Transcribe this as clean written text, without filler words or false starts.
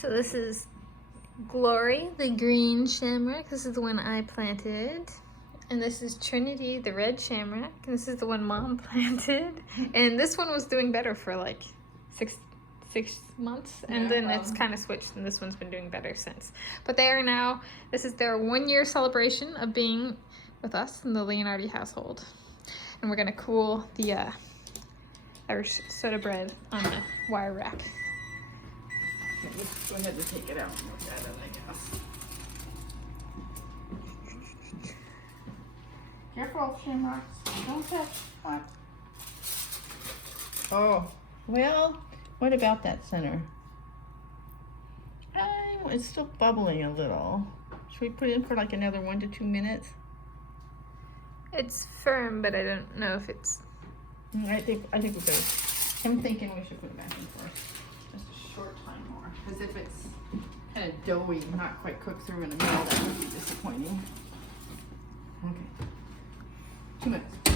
So this is Glory, the green shamrock. This is the one I planted. And this is Trinity, the red shamrock. And this is the one Mom planted. And this one was doing better for like six months. And then it's kind of switched, and this one's been doing better since. But they are now, this is their 1-year celebration of being with us in the Leonhardi household. And we're gonna cool the Irish soda bread on the wire rack. Let's go ahead and take it out and look at it, I guess. Careful, Shamrocks. Don't touch. What? Oh, well, what about that center? It's still bubbling a little. Should we put it in for like another 1 to 2 minutes? It's firm, but I don't know if it's... I think we could. I'm thinking we should put it back in first. Just a short time more. Because if it's kind of doughy, not quite cooked through in the middle, that would be disappointing. Okay. 2 minutes.